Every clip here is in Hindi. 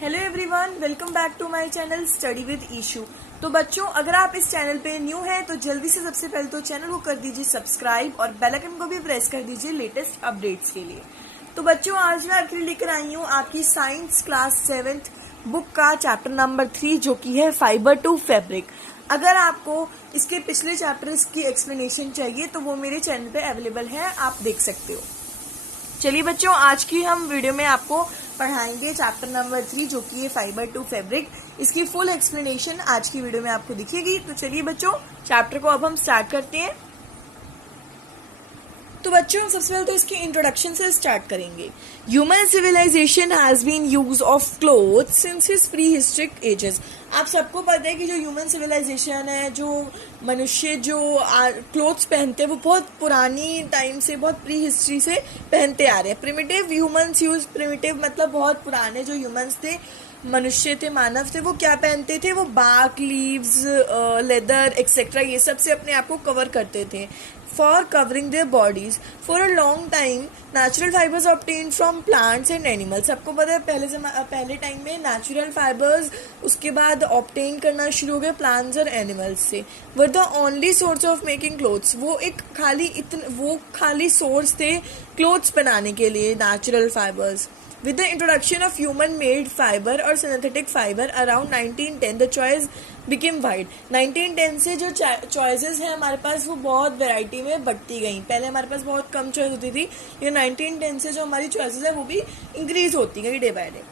Hello everyone, welcome back to my channel study with Ishu. तो बच्चों, अगर आप इस चैनल पे न्यू हैं तो जल्दी से सबसे पहले तो चैनल को कर दीजिए सब्सक्राइब और बेल आइकन को भी प्रेस कर दीजिए लेटेस्ट अपडेट्स के लिए। तो बच्चों, आज मैं आपके लिए लेकर आई हूँ आपकी साइंस क्लास 7th बुक का चैप्टर नंबर 3 जो कि है फाइबर टू फैब्रिक। अगर आपको इसके पिछले चैप्टर्स की एक्सप्लेनेशन चाहिए तो वो मेरे चैनल पे अवेलेबल है, आप देख सकते हो। चलिए बच्चों, आज की हम वीडियो में आपको पढ़ाएंगे चैप्टर नंबर 3 जो कि है फाइबर टू फैब्रिक। इसकी फुल एक्सप्लेनेशन आज की वीडियो में आपको दिखेगी। तो चलिए बच्चों, चैप्टर को अब हम स्टार्ट करते हैं। तो बच्चों, सबसे पहले तो इसकी इंट्रोडक्शन से स्टार्ट करेंगे। Human civilization has been use of cloth since his prehistoric ages. आप सबको पता है कि जो ह्यूमन सिविलाइजेशन है, जो मनुष्य जो क्लोथ्स पहनते हैं वो बहुत पुरानी टाइम से, बहुत प्री हिस्ट्री से पहनते आ रहे हैं। प्रिमिटिव ह्यूमंस यूज, प्रिमिटिव मतलब बहुत पुराने जो ह्यूमंस थे, मनुष्य थे, मानव थे, वो क्या पहनते थे? वो बार्क, लीव्स, लेदर एक्सेट्रा ये सब से अपने आप को कवर करते थे। For covering their bodies for a long time natural fibres obtained from plants and animals. सबको पता है पहले टाइम में नेचुरल फाइबर्स उसके बाद ऑब्टेन करना शुरू हो गए प्लांट्स और एनिमल्स से। Were the only source of making clothes. वो खाली सोर्स थे क्लोथ्स बनाने के लिए, natural fibres. With the introduction of human-made fiber और synthetic fiber around 1910, the choice became wide. 1910 से जो choices हैं हमारे पास वो बहुत वैरायटी में बढ़ती गई। पहले हमारे पास बहुत कम चॉइस होती थी, ये 1910 से जो हमारी चॉइसेस है वो भी इंक्रीज होती गई डे बाय डे।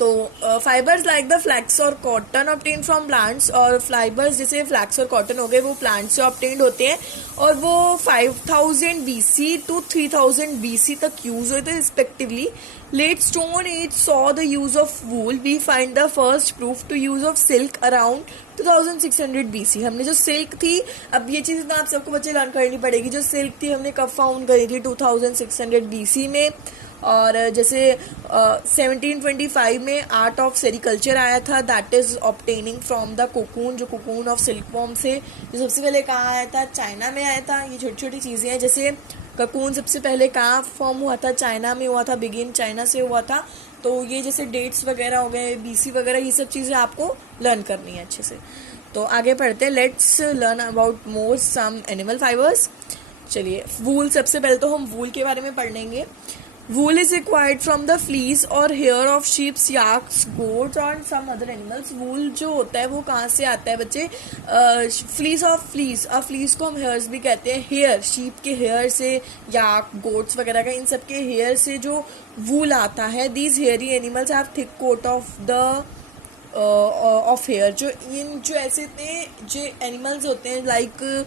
तो फाइबर्स लाइक द फ्लैक्स और कॉटन ऑब्टेन फ्रॉम प्लांट्स, और फाइबर्स जैसे फ्लैक्स और कॉटन हो गए वो प्लांट्स से ऑब्टेन्ड होते हैं और वो 5000 BC टू 3000 BC तक यूज हुए थे respectively. Late stone age saw the use of wool. We find the first proof to use of silk around 2600 BC। हमने जो सिल्क थी, अब ये चीज़ तो आप सबको बच्चे लर्न करनी पड़ेगी, जो सिल्क थी हमने कब फाउंड करी थी? 2600 BC में। और जैसे 1725 में आर्ट ऑफ सेरिकल्चर आया था, that is obtaining from the cocoon, जो कोकून ऑफ सिल्कवॉर्म से जो सबसे पहले कहाँ आया था? चाइना में आया था। ये छोटी छोटी चीज़ें हैं, जैसे कोकून सबसे पहले कहाँ फॉर्म हुआ था? चाइना में हुआ था, बिगिन चाइना से हुआ था। तो ये जैसे डेट्स वगैरह हो गए, BC वगैरह, ये सब चीज़ें आपको लर्न करनी है अच्छे से। तो आगे पढ़ते हैं, let's learn about more some animal fibres. चलिए, वूल, सबसे पहले तो हम वूल के बारे में पढ़ लेंगे। Wool is acquired from the fleece or hair of sheep, yaks, goats और some other animals. Wool जो होता है वो कहाँ से आता है बच्चे? फ्लीस ऑफ फ्लीस, और फ्लीस को हम हेयर्स भी कहते हैं। हेयर, शीप के हेयर से, याक, गोट्स वगैरह का, इन सब के हेयर से जो वूल आता है। These hairy animals have thick coat of the of hair. जो ऐसे जो एनिमल्स होते हैं लाइक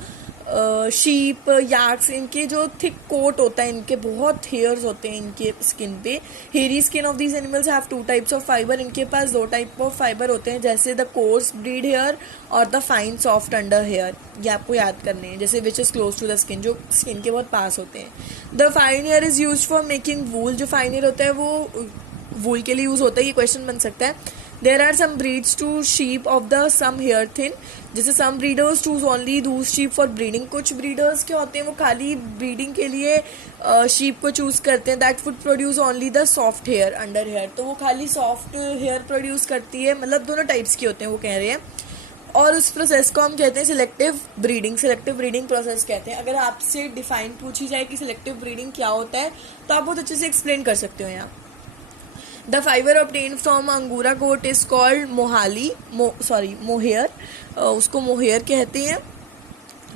शीप, याक्स, इनके जो थिक कोट होता है, इनके बहुत हेयर्स होते हैं इनके स्किन पे। Hairy skin of these animals have 2 types of fibre. इनके पास 2 टाइप ऑफ फाइबर होते हैं, जैसे द कोर्स ब्रीड हेयर और the fine soft under hair. ये आपको याद करने हैं, जैसे which is close to the skin, जो स्किन के बहुत पास होते हैं। The fine hair is use for making wool. जो फाइन हेयर होता है वो वूल के लिए यूज होता है। ये क्वेश्चन बन सकता है। There are some breeds to sheep of the some hair thin. जैसे some breeders choose only those sheep for breeding. कुछ breeders क्या होते हैं वो खाली breeding के लिए sheep को choose करते हैं। That would produce only the soft hair under hair. तो वो खाली soft hair produce करती है, मतलब दोनों types के होते हैं वो कह रहे हैं। और उस प्रोसेस को हम कहते हैं selective breeding. Selective breeding process कहते हैं। अगर आपसे डिफाइन पूछी जाए कि सिलेक्टिव ब्रीडिंग क्या होता है तो आप बहुत अच्छे से एक्सप्लेन कर सकते हो यहाँ। The fiber obtained from अंगूरा goat is called मोहेयर। उसको मोहेयर कहते हैं।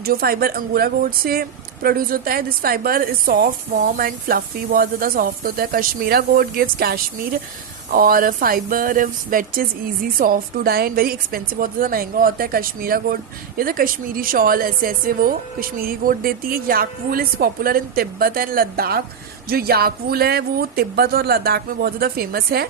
जो फाइबर अंगूरा गोट से प्रोड्यूस होता है, this fibre is soft, warm and fluffy, बहुत ज़्यादा सॉफ्ट होता है। कश्मीरा गोट गिव्स कैश्मीर, और fibre which is easy soft to dye and very expensive, बहुत ज़्यादा महंगा होता है। कश्मीरा गोट, ये तो कश्मीरी शॉल ऐसे वो कश्मीरी गोट देती है। Yak wool is popular in Tibet and Ladakh. जो याक वूल है वो तिब्बत और लद्दाख में बहुत ज़्यादा फेमस है।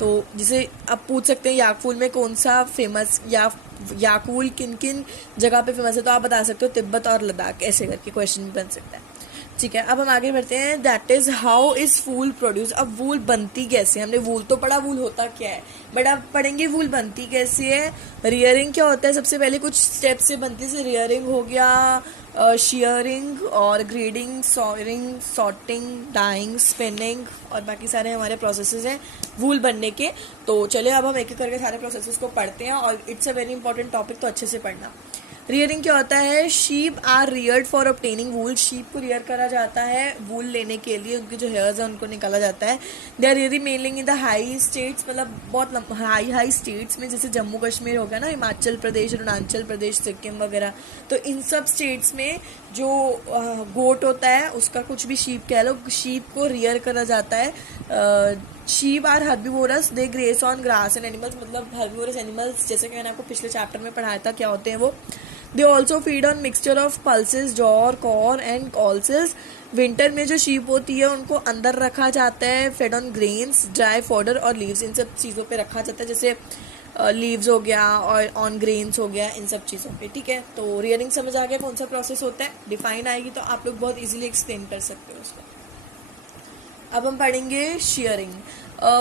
तो जिसे आप पूछ सकते हैं याक वूल में कौन सा फेमस, या याक वूल किन किन जगह पे फेमस है, तो आप बता सकते हो तिब्बत और लद्दाख, ऐसे करके क्वेश्चन बन सकता है। ठीक है, अब हम आगे बढ़ते हैं. That is how is wool produce. अब वूल बनती कैसे? हमने वूल तो पढ़ा, वूल होता क्या है, बट अब पढ़ेंगे वूल बनती कैसे है. रियरिंग क्या होता है? सबसे पहले कुछ स्टेप से बनती है, जैसे रियरिंग हो गया, शियरिंग और grading, sorting, sorting, dyeing, spinning और बाकी सारे हमारे प्रोसेसेस हैं वूल बनने के. तो चलिए अब हम एक एक करके सारे प्रोसेसेस को पढ़ते हैं, और it's a very important topic, तो अच्छे से पढ़ना. रियरिंग क्या होता है? Sheep are reared for obtaining wool. Sheep को रियर करा जाता है वूल लेने के लिए, उनके जो हेयर्स हैं उनको निकाला जाता है. They are rearing mainly in the high states, मतलब बहुत हाई स्टेट्स में, जैसे जम्मू कश्मीर हो गया ना, हिमाचल प्रदेश, अरुणाचल प्रदेश, सिक्किम वगैरह. तो इन सब स्टेट्स में जो गोट होता है उसका, कुछ भी शीप कह लो, शीप को रियर करा जाता है. Sheep are herbivorous, they graze on grass and animals. मतलब हर्बीवोरस एनिमल्स, जैसे कि मैंने आपको पिछले चैप्टर में पढ़ाया था क्या होते हैं वो. They also feed on mixture of pulses, jowar, corn and ऑल्सेस. विंटर में जो शीप होती है उनको अंदर रखा जाता है, fade on grains, dry fodder और लीव्स. इन सब चीज़ों पे रखा जाता है, जैसे लीव्स हो गया और ऑन ग्रेन्स हो गया, इन सब चीज़ों पे. ठीक है, तो रियरिंग समझ आ गया कौन सा प्रोसेस होता है. डिफाइन आएगी तो आप लोग बहुत इजीली एक्सप्लेन कर सकते हो उसको. अब हम पढ़ेंगे shearing.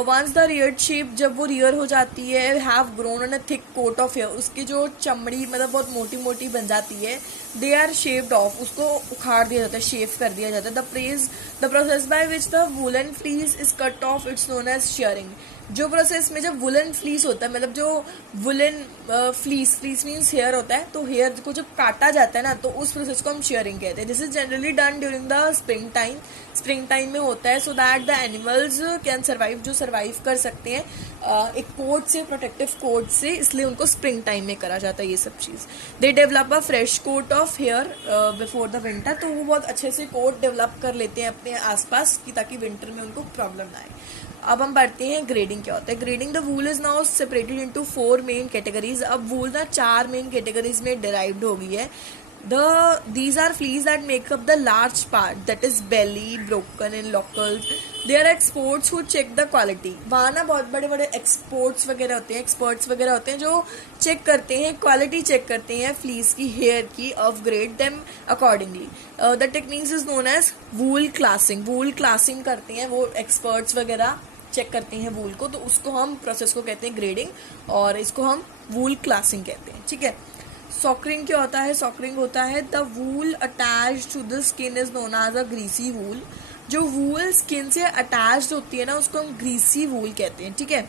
Once the reared sheep, जब वो रियर हो जाती है, have grown on a thick coat of hair, उसकी जो चमड़ी मतलब बहुत मोटी मोटी बन जाती है. दे आर शेप्ड ऑफ, उसको उखाड़ दिया जाता है, शेव कर दिया जाता है. The process by which the woollen fleece is cut off, it's known as shearing. जो प्रोसेस में जब वुलन फ्लीस होता है, मतलब जो वुलन फ्लीस मीन्स हेयर होता है, तो हेयर को जब काटा जाता है ना, तो उस प्रोसेस को हम शेयरिंग कहते हैं. This is generally done during the spring time में होता है, so that the animals can survive, जो सर्वाइव कर सकते हैं एक कोट से, प्रोटेक्टिव कोट से, इसलिए उनको स्प्रिंग टाइम में करा जाता है ये सब चीज़. They develop a fresh coat of hair before the winter, तो वो बहुत अच्छे से कोट डेवलप कर लेते हैं अपने आसपास की, ताकि विंटर में उनको प्रॉब्लम ना आए. अब हम पढ़ते हैं ग्रेडिंग क्या होता है. Grading the wool is now separated into 4 main categories. अब वूल ना 4 मेन कैटेगरीज में डिराइव्ड हो गई है. These are fleas that make up the large part, that is belly, broken and locals. They are experts who check the quality. वहाँ ना बहुत बड़े बड़े एक्सपोर्ट्स वगैरह होते हैं, एक्सपर्ट्स वगैरह होते हैं जो चेक करते हैं, क्वालिटी चेक करते हैं फ्लीस की, हेयर की, of grade them accordingly. The techniques is known as wool classing. Wool classing करते हैं वो एक्सपर्ट्स वगैरह, चेक करते हैं वूल को, तो उसको हम प्रोसेस को कहते हैं ग्रेडिंग, और इसको हम वूल क्लासिंग कहते हैं. ठीक है. सॉकरिंग क्या होता है? सॉकरिंग होता है the wool attach to the skin is known as a greasy wool. जो वूल स्किन से अटैच्ड होती है ना, उसको हम ग्रीसी वूल कहते हैं. ठीक है.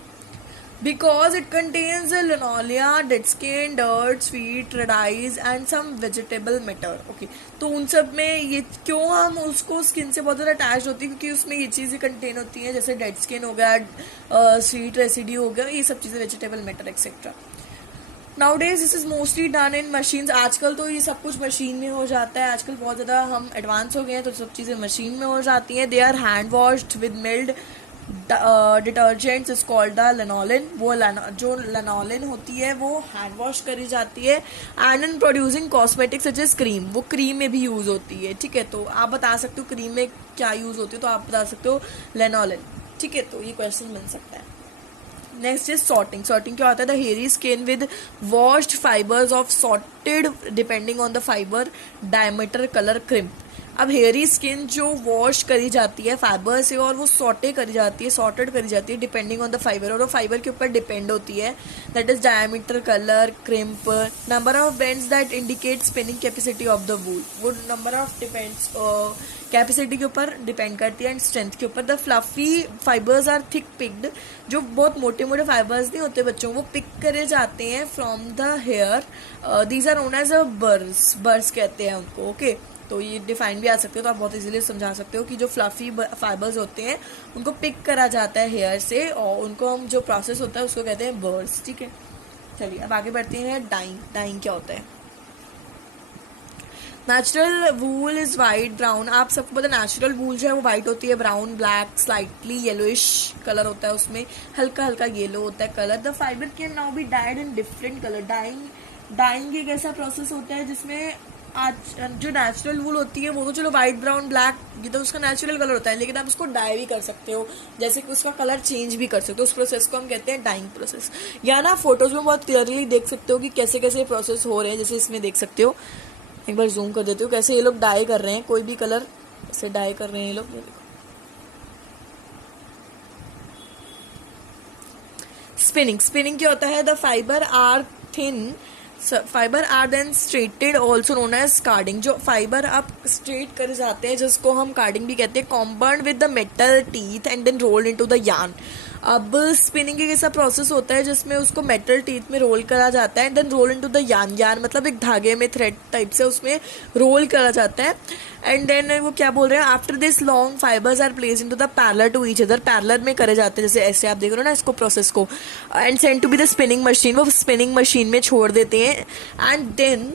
Because it contains lanolin, dead skin, dirt, sweat, रेडाइज and some vegetable matter. Okay, तो उन सब में ये क्यों हम उसको स्किन से बहुत ज़्यादा अटैच होती है, क्योंकि उसमें ये चीज़ें कंटेन होती हैं, जैसे डेड स्किन हो गया, स्वीट रेसिड्यू हो गया, ये सब चीज़ें, vegetable matter etcetera. Nowadays this is mostly done in machines. आजकल तो ये सब कुछ मशीन में हो जाता है, आजकल बहुत ज़्यादा हम एडवांस हो गए हैं, तो सब चीज़ें मशीन में हो जाती हैं. They are hand washed with mild detergents is called the lanolin. वो जो लनोलिन होती है वो हैंड वॉश करी जाती है. And in producing cosmetics such as cream, वो क्रीम में भी यूज़ होती है. ठीक है, तो आप बता सकते हो क्रीम में क्या यूज़ होती है, तो आप बता सकते हो लनोलिन. ठीक है, तो ये क्वेश्चन बन सकता है. Next is sorting. सॉर्टिंग क्या होता है? The hairy skin with washed fibres of sorted depending on the fibre, diameter, colour, crimp. अब हेयरी स्किन जो वॉश करी जाती है फाइबर से, और वो सॉटे करी जाती है, सॉर्टेड करी जाती है डिपेंडिंग ऑन द फाइबर, और वो फाइबर के ऊपर डिपेंड होती है. That is diameter, colour, crimp, number of bends that indicate spinning capacity of the wool. वो नंबर ऑफ डिपेंड्स कैपेसिटी के ऊपर डिपेंड करती है, एंड स्ट्रेंथ के ऊपर. The fluffy fibres are thick picked. जो बहुत मोटे मोटे फाइबर्स नहीं होते बच्चों, वो पिक करे जाते हैं from the hair. These are known as a burrs कहते हैं उनको. ओके, तो ये डिफाइन भी आ सकते हो, तो आप बहुत इजीली समझा सकते हो कि जो फ्लफी फाइबर्स होते हैं उनको पिक करा जाता है हेयर से, और उनको हम जो प्रोसेस होता है उसको कहते हैं बर्स. ठीक है, चलिए अब आगे बढ़ते हैं. डाइंग. डाइंग क्या होता है? Natural wool is white brown. आप सबको पता है नेचुरल वूल जो है वो वाइट होती है, brown, black, slightly yellowish colour होता है उसमें, हल्का हल्का येलो होता है colour. The fibre can now be dyed in different colour. Dyeing एक ऐसा प्रोसेस होता है जिसमें आज जो नेचुरल वूल होती है वो तो चलो वाइट, ब्राउन, ब्लैक, ये तो उसका नेचुरल कलर होता है, लेकिन आप उसको डाई भी कर सकते हो, जैसे कि उसका कलर चेंज भी कर सकते हो. उस प्रोसेस को हम कहते हैं डाइंग प्रोसेस. या ना फोटोज में बहुत क्लियरली देख सकते हो कि कैसे कैसे प्रोसेस हो रहे हैं. जैसे इसमें देख सकते हो, एक बार जूम कर देते हो कैसे ये लोग डाई कर रहे हैं. कोई भी कलर इसे डाई कर रहे हैं ये लोग, ये देखो। स्पिनिंग, स्पिनिंग क्या होता है? The fibre are thin, fibre are then straightened also known as carding. जो फाइबर आप स्ट्रेट कर जाते हैं जिसको हम कार्डिंग भी कहते हैं, combed with the metal teeth and then rolled into the yarn. अब स्पिनिंग एक ऐसा प्रोसेस होता है जिसमें उसको मेटल टीथ में रोल करा जाता है and then roll into the yarn. Yarn मतलब एक धागे में थ्रेड टाइप से उसमें रोल करा जाता है एंड देन वो क्या बोल रहे हैं, after this long fibres are place into the parallel to each other, parallel में करे जाते हैं जैसे ऐसे आप देख रहे हो ना इसको प्रोसेस को, and send to be the spinning machine, वो स्पिनिंग मशीन में छोड़ देते हैं and then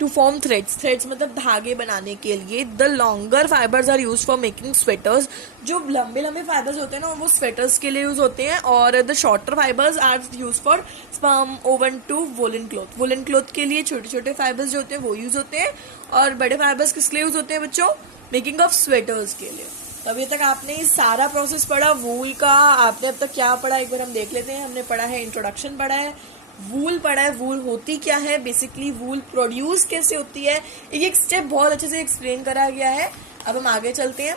to form threads, threads मतलब धागे बनाने के लिए। The longer fibres are use for making sweaters, जो लंबे लंबे फाइबर्स होते हैं ना वो स्वेटर्स के लिए यूज होते हैं, और the shorter fibres are use for spun woven to woollen cloth, woollen cloth के लिए छोटे छोटे फाइबर्स जो होते हैं वो यूज होते हैं, और बड़े फाइबर्स किस लिए यूज होते हैं बच्चों? मेकिंग ऑफ स्वेटर्स के लिए। तो अभी तक आपने ये सारा प्रोसेस पढ़ा वूल का। आपने अब तक क्या पढ़ा एक बार हम देख लेते हैं। हमने पढ़ा है इंट्रोडक्शन, पढ़ा है वूल, पढ़ा है वूल होती क्या है, बेसिकली वूल प्रोड्यूस कैसे होती है, एक स्टेप बहुत अच्छे से एक्सप्लेन करा गया है। अब हम आगे चलते हैं।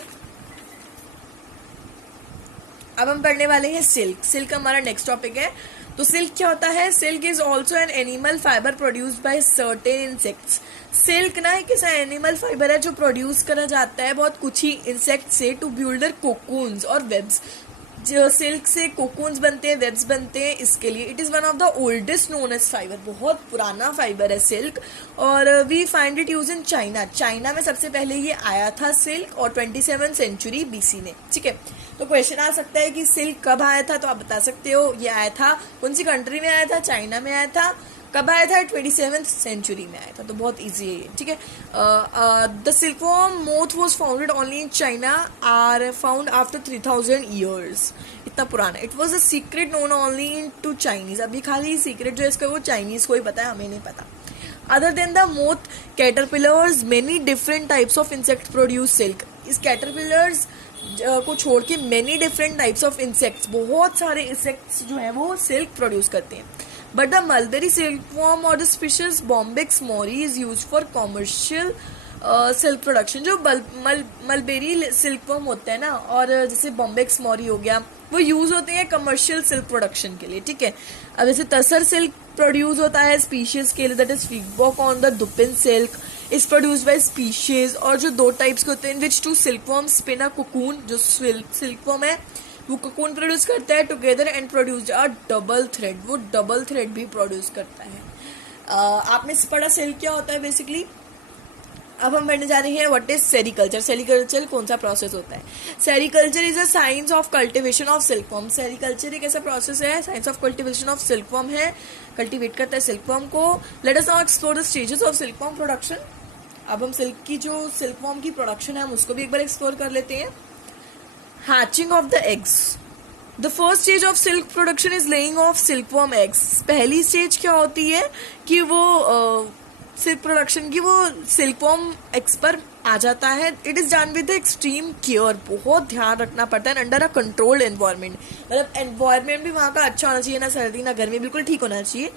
अब हम पढ़ने वाले हैं सिल्क। सिल्क हमारा नेक्स्ट टॉपिक है। तो सिल्क क्या होता है? Silk is also an animal fibre produced by certain insects. Silk ना एक ऐसा एनिमल फाइबर है जो प्रोड्यूस करा जाता है बहुत कुछ ही इंसेक्ट से, टू बिल्ड देयर कोकून्स और वेब्स। जो सिल्क से कोकून्स बनते हैं, वेब्स बनते हैं, इसके लिए it is one of the oldest known as fibre, बहुत पुराना फाइबर है सिल्क। और we find it use in China, China में सबसे पहले ये आया था सिल्क, और 27th सेंचुरी BC में। ठीक है, तो क्वेश्चन आ सकता है कि सिल्क कब आया था, तो आप बता सकते हो ये आया था कौन सी कंट्री में आया था? चाइना में आया था। कब आया था? 27th सेंचुरी में आया था, तो बहुत इजी है ये। ठीक है, the silkworm moth was founded only in China, are found after 3000 years. इतना पुराना। It was a secret known only in to Chinese. अभी खाली सीक्रेट जो है इसका वो चाइनीज को ही पता है, हमें नहीं पता। Other than the moth, caterpillars, many different types of insect produce silk. इस कैटरपिलर्स को छोड़ के many different types of insects, बहुत सारे इंसेक्ट्स जो है वो सिल्क प्रोड्यूस करते हैं। But the mulberry silkworm or the species Bombyx mori is used for commercial silk production. जो मलबेरी सिल्कवर्म होता है ना, और जैसे बॉम्बेक्स मॉरी हो गया, वो यूज होते हैं कमर्शियल सिल्क प्रोडक्शन के लिए। ठीक है, अब जैसे तसर सिल्क प्रोड्यूस होता है स्पीशीज के लिए, दैट इज फीकबॉक ऑन द दुपिन silk is produce by species. और जो दो टाइप्स के होते हैं, in which two silkworm spin a cocoon, जो सिल्कवर्म है वो कोकून प्रोड्यूस करता है together and produce a double thread, वो डबल थ्रेड भी प्रोड्यूस करता है। आपने पढ़ा सिल्क क्या होता है बेसिकली। अब हम पढ़ने जा रहे हैं व्हाट इज सेरिकल्चर। सेरिकल्चर कौन सा प्रोसेस होता है? Sericulture is a science of cultivation of silkworm. Sericulture एक ऐसा प्रोसेस है, science of cultivation of silkworm है, कल्टिवेट करता है सिल्कवर्म को। Let us now explore the stages of silkworm production. अब हम सिल्क की जो सिल्कवर्म की प्रोडक्शन है हम उसको भी एक बार एक्सप्लोर कर लेते हैं। Hatching of the eggs. The first stage of silk production is laying of silkworm eggs. पहली स्टेज क्या होती है कि वो सिल्क प्रोडक्शन की वो सिल्कवर्म एग्स पर आ जाता है। It is done with extreme care, बहुत ध्यान रखना पड़ता है अंडर अ कंट्रोल्ड एनवायरमेंट। मतलब एनवायरमेंट भी वहाँ का अच्छा होना चाहिए, ना सर्दी ना गर्मी, बिल्कुल ठीक होना चाहिए।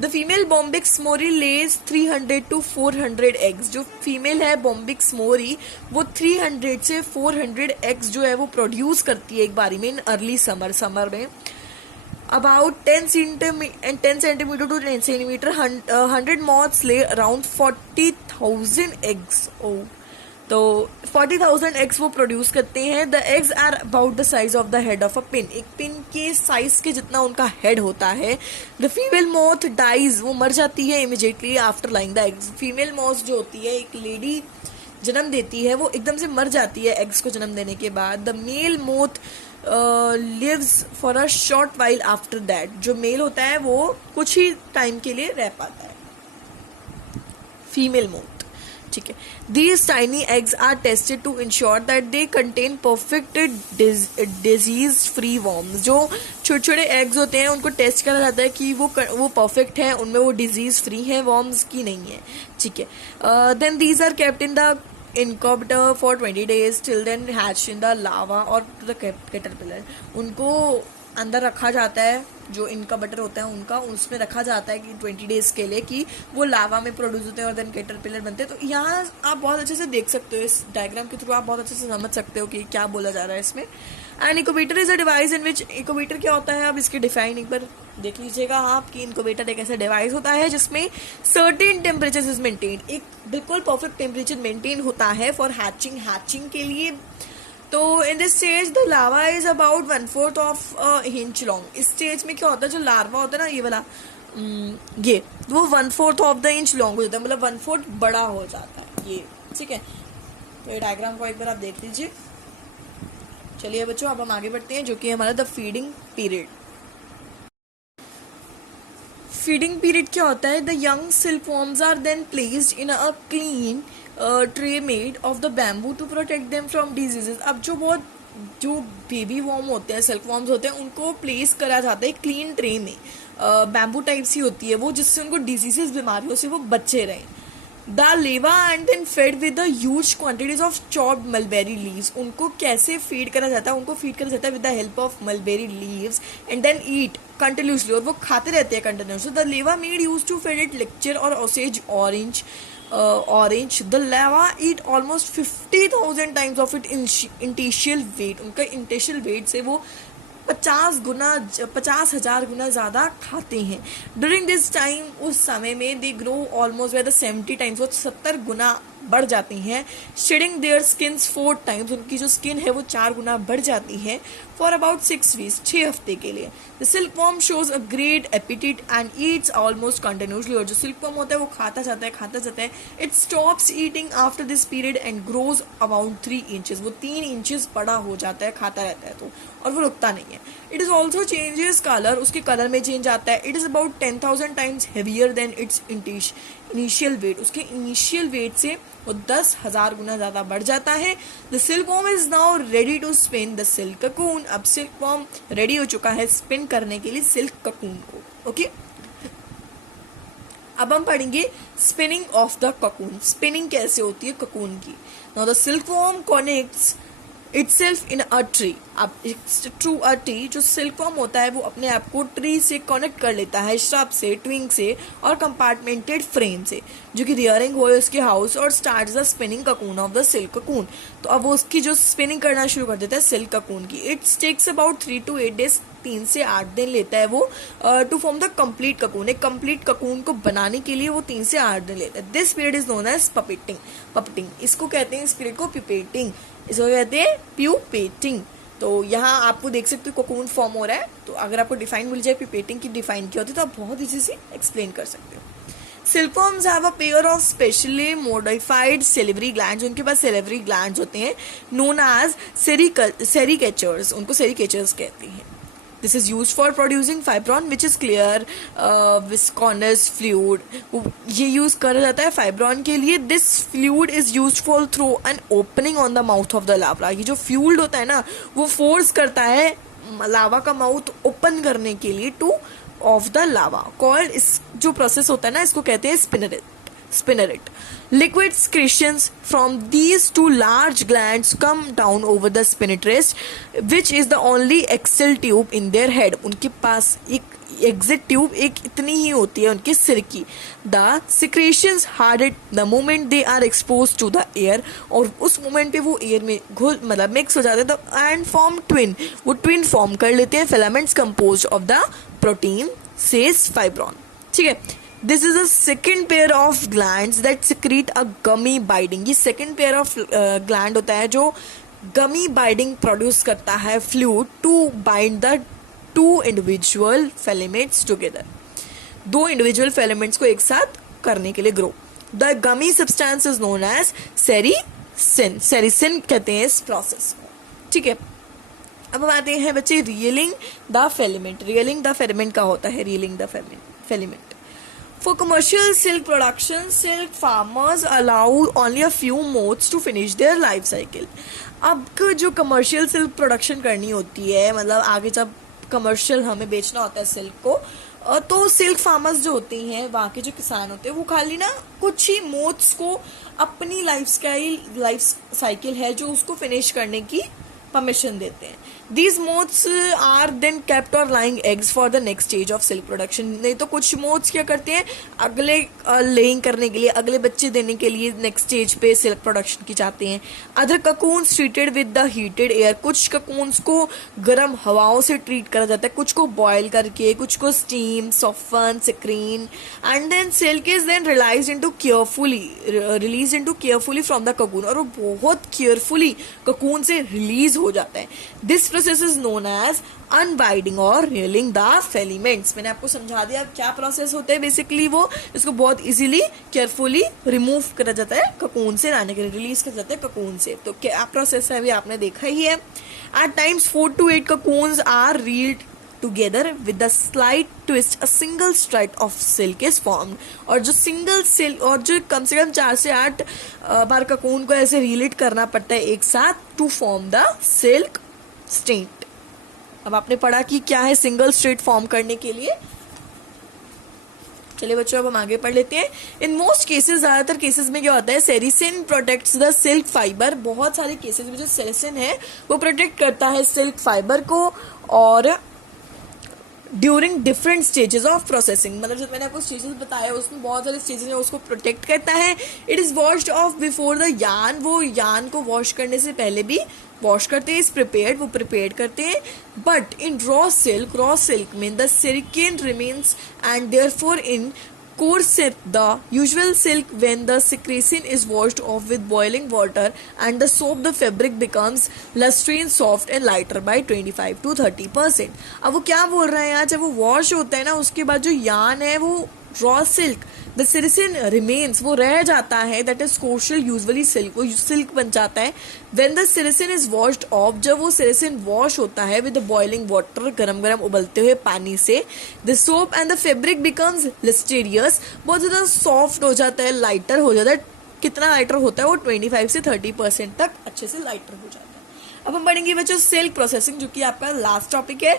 The female Bombyx mori lays 300 to 400 eggs. जो फीमेल है बॉम्बिक्स मोरी वो 300 से 400 एग्स जो है वो प्रोड्यूस करती है एक बारी में, इन अर्ली समर में। About 10 centimetre to 10 centimetre 100 moths lay around 40,000 eggs। ओ तो 40,000 एग्स वो प्रोड्यूस करते हैं। The eggs are about the size of the head of a pin, एक पिन के साइज के जितना उनका हेड होता है। द फीमेल मोथ डाइज, वो मर जाती है immediately after lying the eggs. Female moth जो होती है, एक लेडी जन्म देती है, वो एकदम से मर जाती है एग्स को जन्म देने के बाद। The male moth lives for a short while after that. जो मेल होता है वो कुछ ही टाइम के लिए रह पाता है, फीमेल मोथ। ठीक है, these tiny eggs are tested to ensure that they contain perfect disease free worms। जो छोटे छोटे एग्स होते हैं उनको टेस्ट करा जाता है कि वो परफेक्ट है, उनमें वो डिजीज फ्री है, वर्म्स की नहीं है। ठीक है, then these are kept in the incubator for 20 days till then hatch in the larva or the caterpillar। उनको अंदर रखा जाता है, जो इनका बटर होता है उनका, उसमें रखा जाता है कि 20 डेज के लिए, कि वो लावा में प्रोड्यूस होते हैं और देन कैटरपिलर बनते हैं। तो यहाँ आप बहुत अच्छे से देख सकते हो, इस डायग्राम के थ्रू आप बहुत अच्छे से समझ सकते हो कि क्या बोला जा रहा है इसमें। And incubator is a device in which, incubator क्या होता है, अब इसके डिफाइन एक बार देख लीजिएगा आप, कि इनक्यूबेटर एक ऐसा डिवाइस होता है जिसमें सर्टेन टेम्परेचर इज मेंटेन, एक बिल्कुल परफेक्ट टेम्परेचर मेंटेन होता है फॉर हैचिंग के लिए। तो in this stage the lava is about 1/4 of inch long. इस स्टेज में क्या होता है, जो लार्वा होता है ना, ये वाला ये वो 1/4 ऑफ द इंच लॉन्ग हो जाता है, मतलब 1/4 बड़ा हो जाता है ये, ठीक है। तो ये डायग्राम को एक बार आप देख लीजिए। चलिए बच्चों, अब हम आगे बढ़ते हैं, जो कि हमारा the feeding period. Feeding period क्या होता है, the young silkworms are then placed in a clean tray made of the bamboo to protect them from diseases. अब जो बेबी वॉर्म होते हैं, सिल्क वॉर्म्स होते हैं, उनको प्लेस करा जाता है क्लीन ट्रे में, बैम्बू टाइप सी होती है वो, जिससे उनको डिजीजेस, बीमारियों से वो बचे रहें। The larva and then fed with the huge quantities of chopped mulberry leaves. उनको कैसे फीड करा जाता है, उनको फीड करा जाता है with the help of mulberry leaves and then eat continuously, और वो खाते रहते हैं continuously. The larva made use to fed it lettuce और Osage orange the larva eat almost 50,000 times of it initial weight. उनका इंटिशियल वेट से वो 50,000 गुना ज़्यादा खाते हैं। ड्यूरिंग दिस टाइम, उस समय में they grow almost by the 70 times, वो 70 गुना बढ़ जाती हैं। शेडिंग देयर स्किन्स 4 टाइम्स, उनकी जो स्किन है वो 4 गुना बढ़ जाती है। फॉर अबाउट 6 वीक्स, 6 हफ्ते के लिए। The silkworm shows a great appetite and eats almost continuously. और जो सिल्कवॉर्म होता है वो खाता जाता है। It stops eating after this period and grows about 3 inches. वो 3 इंचेस बड़ा हो जाता है, खाता रहता है तो, और वो रुकता नहीं है। It is also changes colour, उसके कलर में चेंज आता है। It is about 10,000 times heavier than its initial weight. उसके इनिशियल वेट से वो 10,000 गुना ज्यादा बढ़ जाता है। The silkworm is now ready to spin the silk cocoon. अब सिल्कवॉर्म रेडी हो चुका है स्पिन करने के लिए सिल्क ककून को। ओके, अब हम पढ़ेंगे spinning of the cocoon. Spinning कैसे होती है ककून की। Now the silkworm connects itself in a tree. अब टू अ ट्री, जो सिल्कवॉर्म होता है वो अपने आप को ट्री से कनेक्ट कर लेता है, श्रब से, ट्विंग से और कंपार्टमेंटेड फ्रेम से, जो कि रियरिंग हुए उसके हाउस, और start the spinning cocoon of the silk cocoon. तो अब वो उसकी जो स्पिनिंग करना शुरू कर देता है सिल्क ककून की। It's takes about 3 to 8 days, 3 से 8 दिन लेता है वो to form the complete cocoon. एक कंप्लीट ककून को बनाने के लिए वो 3 से 8 दिन लेता है। This period is known as pupating. इसको कहते हैं, इस पीरियड को पिपेटिंग, इसको कहते हैं प्यूपेटिंग। तो यहाँ आपको देख सकते हो कोकून फॉर्म हो रहा है। तो अगर आपको डिफाइन मिल जाए पिपेटिंग की डिफाइन क्या होती है, तो आप बहुत इजी से एक्सप्लेन कर सकते हो। Silkworms have a pair of specially modified salivary glands. उनके पास सेलिवरी ग्लैंड्स होते हैं, नोन एज सेरिकेचर्स। उनको सेरिकेचर्स कहते हैं। This is used for producing fibron, which is clear viscous fluid. ये यूज करा जाता है फाइब्रॉन के लिए। This fluid is used for through an opening on the mouth of the lava. ये जो फ्लूइड होता है ना, वो फोर्स करता है लावा का माउथ ओपन करने के लिए two of the lava. Called, इस जो प्रोसेस होता है ना, इसको कहते हैं spinneret. Liquid secretions from these 2 large glands come down over the spinnerets, which is the only exit tube in their head. उनके पास एक एग्जिट ट्यूब एक इतनी ही होती है उनके सिर की। The secretions harden the moment they are exposed to the air, और उस मोमेंट पे वो एयर में घुल मतलब मिक्स हो जाते हैं and form twin. वो ट्विन फॉर्म कर लेते हैं filaments composed of the protein says fibron. ठीक है। This is a second pair of glands that secrete a gummy binding. ये second pair of gland होता है जो gummy binding produce करता है fluid to bind the 2 individual filaments together. 2 individual filaments को एक साथ करने के लिए grow. The gummy substance is known as sericin. Sericin कहते हैं इस process को। ठीक है। अब हम आते हैं बच्चे reeling the filament. Reeling the filament का होता है reeling the filament. For commercial silk production, silk farmers allow only a few moths to finish their life cycle. अब जो कमर्शियल सिल्क प्रोडक्शन करनी होती है, मतलब आगे जब कमर्शियल हमें बेचना होता है सिल्क को, तो सिल्क फार्मर्स जो होते हैं, वहाँ के जो किसान होते हैं, वो खाली ना कुछ ही मोथ्स को अपनी लाइफ साइकिल है जो उसको फिनिश करने की परमिशन देते हैं. These moths are then kept or lying eggs for the next stage of silk production. नहीं तो कुछ moths क्या करते हैं, अगले लेइंग करने के लिए, अगले बच्चे देने के लिए नेक्स्ट स्टेज पे सिल्क प्रोडक्शन की जाते हैं. Other cocoons treated with the heated air. कुछ cocoons को गर्म हवाओं से ट्रीट करा जाता है, कुछ को बॉयल करके, कुछ को स्टीम, सॉफ्टन, सिक्रीन, and then silk is then released into carefully from the cocoon. और वो बहुत केयरफुली cocoon से रिलीज हो जाता है. This process is known as unbinding और रीलिंग द फिलामेंट्स. मैंने आपको समझा दिया क्या प्रोसेस होता है. बेसिकली वो इसको बहुत इजीली केयरफुली रिमूव करा जाता है cocoon से, लाने के लिए रिलीज कर जाता है cocoon से. तो क्या प्रोसेस है अभी आपने देखा ही है. Eight times 4 to 8 cocoons are reeled together with a slight twist a single strand of silk is formed. और जो सिंगल सिल्क और जो कम से कम 4 से 8 बार ककून को ऐसे रिलेट करना पड़ता है एक साथ to form the silk strand. अब आपने पढ़ा कि क्या है सिंगल स्ट्रेट फॉर्म करने के लिए. चलिए बच्चों अब हम आगे पढ़ लेते हैं. इन मोस्ट केसेस, ज्यादातर केसेस में क्या होता है, sericin protects the silk fibre. बहुत सारे केसेस में जो सेरिसिन है वो प्रोटेक्ट करता है सिल्क फाइबर को. और during different stages of processing, मतलब जो मैंने आपको स्टेजेस बताया उसमें बहुत सारे स्टेजेस हैं, उसको प्रोटेक्ट करता है. It is washed of before the yarn. वो यार्न को वॉश करने से पहले भी वॉश करते हैं. इज प्रिपेयर्ड, वो प्रिपेयर करते हैं. बट इन रॉ सिल्क में the sericin remains and therefore in course the usual silk when the secretion is washed off with boiling water and the soap, the fabric becomes lustrine, soft and lighter by 25 to 30%. अब वो क्या बोल रहे हैं यहाँ, जब वो वॉश होता है ना उसके बाद जो यान है वो raw silk, the sericin remains, वो रह जाता है. दैट इज कोशल यूजुअली सिल्क, वो सिल्क बन जाता है. When the sericin is washed off, जब वो सिरिसिन वॉश होता है विद बॉइलिंग वाटर, गरम गरम उबलते हुए पानी से, the soap and the fabric becomes lustrous, बहुत ज्यादा सॉफ्ट हो जाता है, लाइटर हो जाता है. कितना लाइटर होता है वो 25 से 30% तक अच्छे से लाइटर हो जाता है. अब हम पढ़ेंगे बच्चों सिल्क प्रोसेसिंग, जो कि आपका लास्ट टॉपिक है.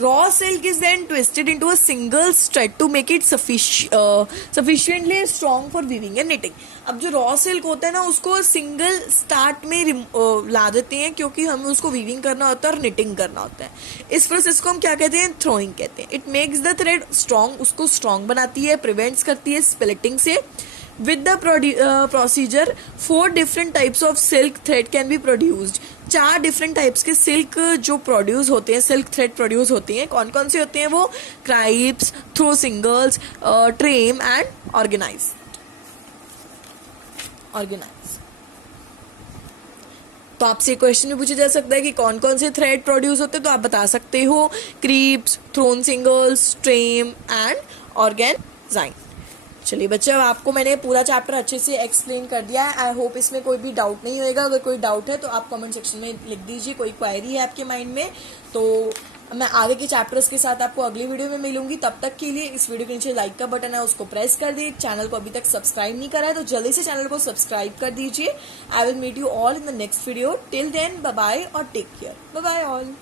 Raw silk is then twisted into a single strand to make it sufficiently strong for weaving and knitting. अब जो रॉ सिल्क होता है ना उसको सिंगल स्टार्ट में ला देते हैं, क्योंकि हमें उसको वीविंग करना होता है और निटिंग करना होता है. इस प्रोसेस को हम क्या कहते हैं, थ्रोइंग कहते हैं. It makes the thread strong, उसको स्ट्रॉन्ग बनाती है, प्रिवेंट्स करती है स्प्लिटिंग से. With the procedure, 4 different types of silk thread can be produced. 4 different types के सिल्क जो प्रोड्यूस होते हैं, सिल्क थ्रेड प्रोड्यूस होते हैं. कौन कौन से होते हैं वो, क्राइप्स, throw singles, tram and organise. तो आपसे क्वेश्चन भी पूछा जा सकता है कि कौन कौन से थ्रेड प्रोड्यूस होते हैं, तो आप बता सकते हो crepes, thrown singles, tram and organzine. चलिए बच्चे, अब आपको मैंने पूरा चैप्टर अच्छे से एक्सप्लेन कर दिया है. आई होप इसमें कोई भी डाउट नहीं होएगा. अगर कोई डाउट है तो आप कमेंट सेक्शन में लिख दीजिए. कोई क्वेरी है आपके माइंड में तो मैं आगे के चैप्टर्स के साथ आपको अगली वीडियो में मिलूंगी. तब तक के लिए इस वीडियो के नीचे लाइक का बटन है उसको प्रेस कर दीजिए. चैनल को अभी तक सब्सक्राइब नहीं करा है तो जल्दी से चैनल को सब्सक्राइब कर दीजिए. I will meet you all in the next video. Till then bye bye और take care. Bye bye all.